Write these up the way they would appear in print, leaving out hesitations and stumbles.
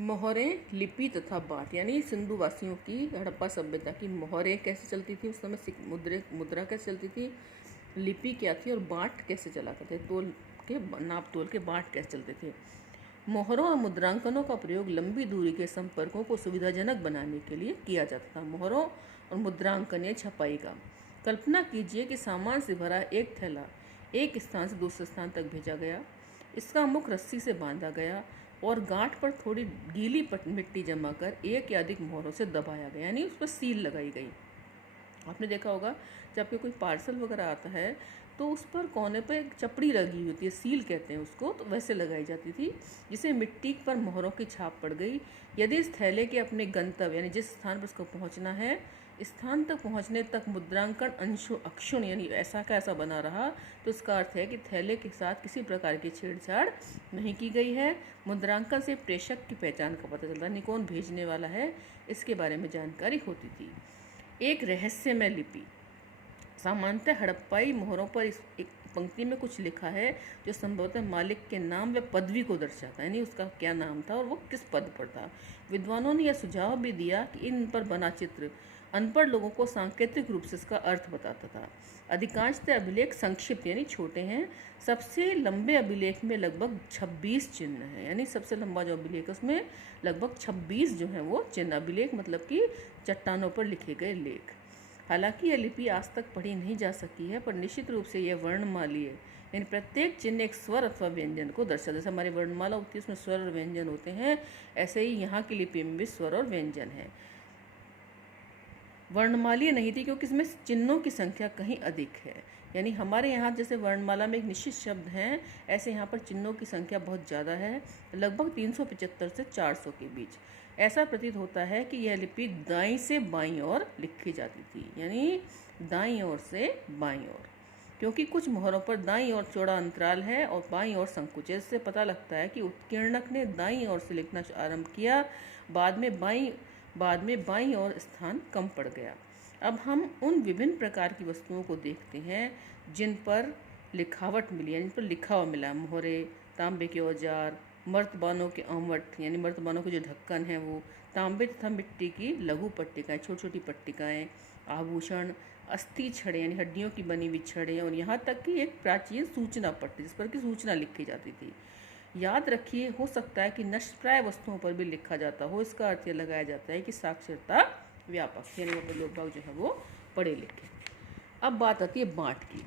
मोहरें, लिपि तथा बाँट, यानी सिंधु वासियों की हड़प्पा सभ्यता की मोहरें कैसे चलती थी उस समय, मुद्रा कैसे चलती थी, लिपि क्या थी और बाँट कैसे चला करते, नाप तोल के बाँट कैसे चलते थे। मोहरों और मुद्रांकनों का प्रयोग लंबी दूरी के संपर्कों को सुविधाजनक बनाने के लिए किया जाता था। मोहरों और मुद्रांकन या छपाई का, कल्पना कीजिए कि सामान से भरा एक थैला एक स्थान से दूसरे स्थान तक भेजा गया। इसका मुख रस्सी से बांधा गया और गांठ पर थोड़ी गीली मिट्टी जमा कर एक या अधिक मोहरों से दबाया गया, यानी उस पर सील लगाई गई। आपने देखा होगा जब आपके कोई पार्सल वगैरह आता है तो उस पर कोने पर एक चपड़ी लगी होती है, सील कहते हैं उसको, तो वैसे लगाई जाती थी जिसे मिट्टी पर मोहरों की छाप पड़ गई। यदि इस थैले के अपने गंतव्य यानी जिस स्थान पर उसको पहुंचना है स्थान तक पहुंचने तक मुद्रांकन अक्षुण यानी ऐसा का ऐसा बना रहा तो इसका अर्थ है कि थैले के साथ किसी प्रकार की छेड़छाड़ नहीं की गई है। मुद्रांकन से प्रेषक की पहचान का पता चलता है, कौन भेजने वाला है इसके बारे में जानकारी होती थी। एक रहस्यमय लिपि, सामान्यतः हड़प्पाई मोहरों पर एक पंक्ति में कुछ लिखा है जो संभवतः मालिक के नाम व पदवी को दर्शाता है, यानी उसका क्या नाम था और वो किस पद पर था। विद्वानों ने यह सुझाव भी दिया कि इन पर बना चित्र अनपढ़ लोगों को सांकेतिक रूप से इसका अर्थ बताता था। अधिकांशतः अभिलेख संक्षिप्त यानी छोटे हैं। सबसे लंबे अभिलेख में लगभग 26 चिन्ह हैं, यानी सबसे लंबा जो अभिलेख है उसमें लगभग 26 जो है वो चिन्ह, अभिलेख मतलब कि चट्टानों पर लिखे गए लेख। हालांकि यह लिपि आज तक पढ़ी नहीं जा सकी है, पर निश्चित रूप से यह वर्णमाली है, यानी प्रत्येक चिन्ह एक स्वर अथवा व्यंजन को दर्शाता है। जैसे हमारी वर्णमाला होती है उसमें स्वर और व्यंजन होते हैं, ऐसे ही यहाँ की लिपि में भी स्वर और व्यंजन है। वर्णमालीय नहीं थी क्योंकि इसमें चिन्हों की संख्या कहीं अधिक है, यानी हमारे यहाँ जैसे वर्णमाला में एक निश्चित शब्द हैं, ऐसे यहाँ पर चिन्हों की संख्या बहुत ज़्यादा है, लगभग 375 से 400 के बीच। ऐसा प्रतीत होता है कि यह लिपि दाईं से बाईं ओर लिखी जाती थी, यानी दाईं ओर से बाईं ओर, क्योंकि कुछ मोहरों पर दाईं ओर चौड़ा अंतराल है और बाईं ओर संकुचित। इससे पता लगता है कि उत्कीर्णक ने दाईं ओर से लिखना आरंभ किया, बाद में बाईं ओर स्थान कम पड़ गया। अब हम उन विभिन्न प्रकार की वस्तुओं को देखते हैं जिन पर लिखावट मिली, यानी पर लिखा हुआ मिला। मोहरे, तांबे के औजार, मर्तबानों के अमवट यानी मर्तबानों के जो ढक्कन है वो, तांबे तथा मिट्टी की लघु पट्टिकाएँ, छोटी छोटी पट्टिकाएँ, आभूषण, अस्थि छड़े यानी हड्डियों की बनी हुई छड़ें, और यहाँ तक कि एक प्राचीन सूचना पट्टी जिस पर कि सूचना लिखी जाती थी। याद रखिए, हो सकता है कि नष्टप्राय वस्तुओं पर भी लिखा जाता हो। इसका अर्थ यह लगाया जाता है कि साक्षरता व्यापक, यानी वो लोग जो है वो पढ़े लिखे। अब बात आती है बाँट की।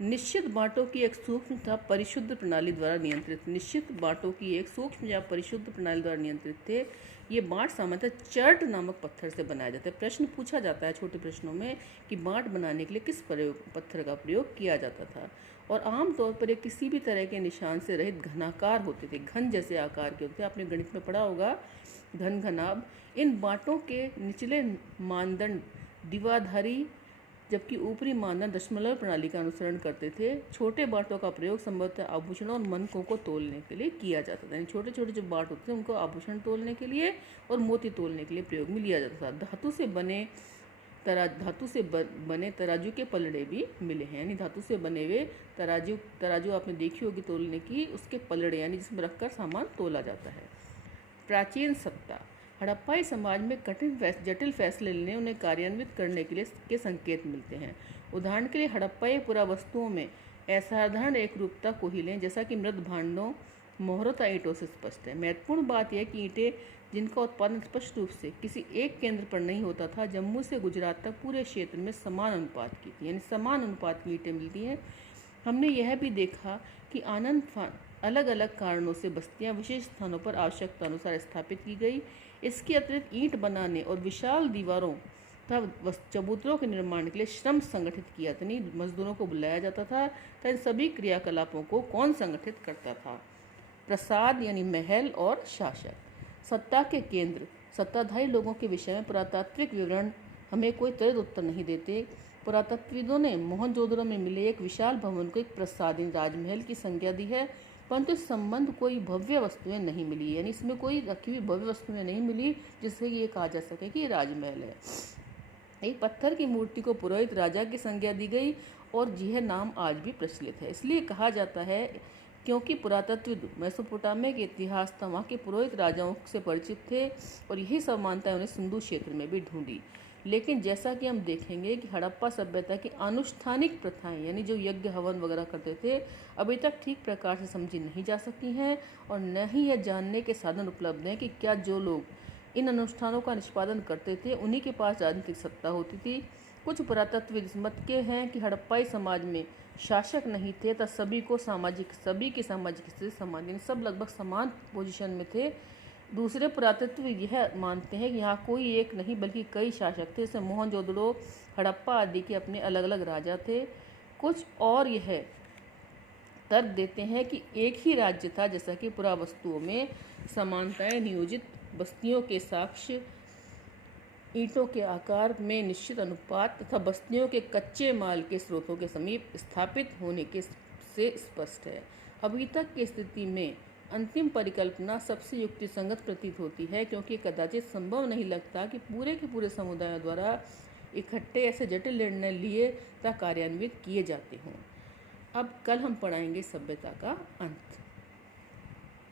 निश्चित बाँटों की एक सूक्ष्म तथा परिशुद्ध प्रणाली द्वारा नियंत्रित, निश्चित बाँटों की एक सूक्ष्म या परिशुद्ध प्रणाली द्वारा नियंत्रित थे। ये बाँट सामान्यतः चर्ट नामक पत्थर से बनाया जाता है। प्रश्न पूछा जाता है छोटे प्रश्नों में कि बाँट बनाने के लिए किस पत्थर का प्रयोग किया जाता था, और आमतौर पर ये किसी भी तरह के निशान से रहित घनाकार होते थे, घन जैसे आकार के होते थे। आपने गणित में पढ़ा होगा घन घनाभ। इन बाँटों के निचले मानदंड द्विआधारी जबकि ऊपरी मानदंड दशमलव प्रणाली का अनुसरण करते थे। छोटे बाँटों का प्रयोग संभवतः आभूषणों और मनकों को तोलने के लिए किया जाता था, यानी छोटे छोटे जो बाँट होते थे उनको आभूषण तोलने के लिए और मोती तोलने के लिए प्रयोग में लिया जाता था। धातु से बने तराजू के पलड़े भी मिले हैं, यानी धातु से बने हुए तराजू आपने देखी होगी तोलने की, उसके पलड़े यानी जिसमें रखकर सामान तोला जाता है। प्राचीन सत्ता, हड़प्पाई समाज में जटिल फैसले लेने उन्हें कार्यान्वित करने के लिए के संकेत मिलते हैं। उदाहरण के लिए हड़प्पाई पुरावस्तुओं में असाधारण एकरूपता को ही लें, जैसा कि मृत भांडों, मोहरों तथा ईंटों से स्पष्ट है। महत्वपूर्ण बात यह कि ईंटें जिनका उत्पादन स्पष्ट रूप से किसी एक केंद्र पर नहीं होता था, जम्मू से गुजरात तक पूरे क्षेत्र में समान अनुपात की थी, यानी समान अनुपात की ईंटें मिलती हैं। हमने यह भी देखा कि अलग अलग कारणों से बस्तियां विशेष स्थानों पर आवश्यकता अनुसार स्थापित की गई। इसके अतिरिक्त ईंट बनाने और विशाल दीवारों तथा चबूतरों के निर्माण के लिए श्रम संगठित किया, यानी मजदूरों को बुलाया जाता था। इन सभी क्रियाकलापों को कौन संगठित करता था? प्रसाद यानी महल और शासक। सत्ता के केंद्र, सत्ताधारी लोगों के विषय में पुरातात्विक विवरण हमें कोई त्वरित उत्तर नहीं देते। पुरातत्वविदों ने मोहनजोदड़ो में मिले एक विशाल भवन को एक प्रसाद राजमहल की संज्ञा दी है, परंतु इस संबंध कोई भव्य वस्तुएं नहीं मिली, यानी इसमें कोई रखी हुई भव्य वस्तुएं नहीं मिली जिससे ये कहा जा सके कि ये राजमहल है। एक पत्थर की मूर्ति को पुरोहित राजा की संज्ञा दी गई और यह नाम आज भी प्रचलित है। इसलिए कहा जाता है क्योंकि पुरातत्वविद मेसोपोटामिया के इतिहास तथा वहाँ के पुरोहित राजाओं से परिचित थे और यही समानताएं उन्हें सिंधु क्षेत्र में भी ढूंढी। लेकिन जैसा कि हम देखेंगे कि हड़प्पा सभ्यता की अनुष्ठानिक प्रथाएं यानी जो यज्ञ हवन वगैरह करते थे अभी तक ठीक प्रकार से समझी नहीं जा सकी हैं और न ही यह जानने के साधन उपलब्ध हैं कि क्या जो लोग इन अनुष्ठानों का निष्पादन करते थे उन्हीं के पास राजनीतिक सत्ता होती थी। कुछ पुरातत्वविद इस मत के हैं कि हड़प्पाई समाज में शासक नहीं थे तथा सभी की सामाजिक स्थिति समान, यानी सब लगभग समान पोजीशन में थे। दूसरे पुरातत्व यह मानते हैं कि यहाँ कोई एक नहीं बल्कि कई शासक थे, जैसे मोहनजोदड़ो, हड़प्पा आदि के अपने अलग अलग राजा थे। कुछ और यह तर्क देते हैं कि एक ही राज्य था, जैसा कि पुरावस्तुओं में समानताएं नियोजित बस्तियों के साक्ष्य, ईंटों के आकार में निश्चित अनुपात तथा बस्तियों के कच्चे माल के स्रोतों के समीप स्थापित होने के से स्पष्ट है। अभी तक की स्थिति में अंतिम परिकल्पना सबसे युक्तिसंगत प्रतीत होती है, क्योंकि कदाचित संभव नहीं लगता कि पूरे के पूरे समुदायों द्वारा इकट्ठे ऐसे जटिल निर्णय लिए तथा कार्यान्वित किए जाते हों। अब कल हम पढ़ाएंगे सभ्यता का अंत।